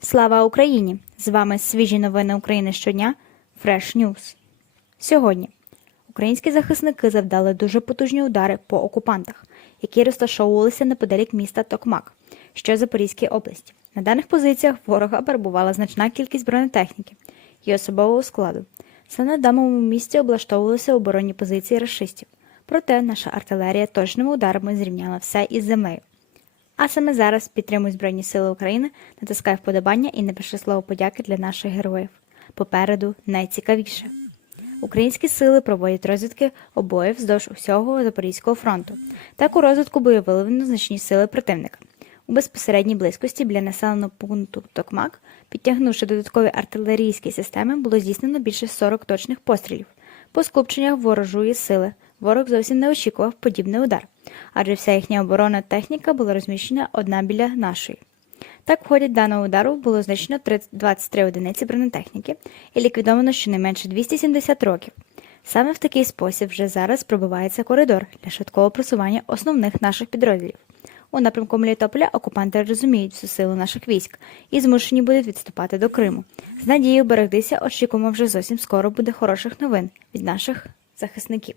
Слава Україні! З вами свіжі новини України щодня Fresh News. Сьогодні українські захисники завдали дуже потужні удари по окупантах, які розташовувалися неподалік міста Токмак, що Запорізькій області. На даних позиціях ворога перебувала значна кількість бронетехніки і особового складу. Саме на даному місці облаштовувалися оборонні позиції рашистів. Проте наша артилерія точними ударами зрівняла все із землею. А саме зараз підтримуй Збройні Сили України, натискай вподобання і напиши слово подяки для наших героїв. Попереду найцікавіше. Українські сили проводять розвідки обоїв вздовж усього Запорізького фронту. Так у розвитку було виявлено значні сили противника. У безпосередній близькості біля населеного пункту Токмак, підтягнувши додаткові артилерійські системи, було здійснено більше 40 точних пострілів. По скупченнях ворожої сили ворог зовсім не очікував подібний удар, адже вся їхня оборонна техніка була розміщена одна біля нашої. Так, в ході даного удару було знищено 30 23 одиниці бронетехніки і ліквідовано щонайменше 270 років. Саме в такий спосіб вже зараз пробивається коридор для швидкого просування основних наших підрозділів. У напрямку Мелітополя окупанти розуміють всю силу наших військ і змушені будуть відступати до Криму. З надією берегтися, очікуємо вже зовсім скоро буде хороших новин від наших захисників.